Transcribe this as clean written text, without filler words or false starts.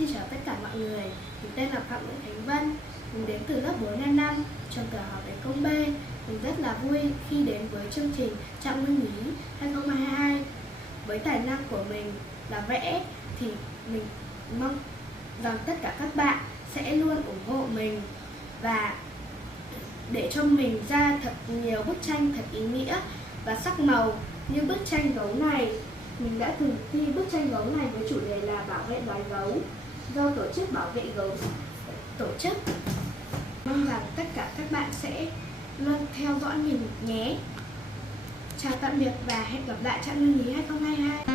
Xin chào tất cả mọi người, mình tên là Phạm Nguyễn Khánh Vân, mình đến từ lớp 4A5, trường tiểu học Bến Công B. Mình rất là vui khi đến với chương trình Trạng Nguyên Nhí 2022. Với tài năng của mình là vẽ thì mình mong rằng tất cả các bạn sẽ luôn ủng hộ mình và để cho mình ra thật nhiều bức tranh thật ý nghĩa và sắc màu. Như bức tranh gấu này, mình đã từng thi bức tranh gấu này với chủ đề là bảo vệ loài gấu do tổ chức bảo vệ gấu tổ chức. Mong rằng tất cả các bạn sẽ luôn theo dõi mình nhé. Chào tạm biệt và hẹn gặp lại Trạng Nguyên Nhí 2022.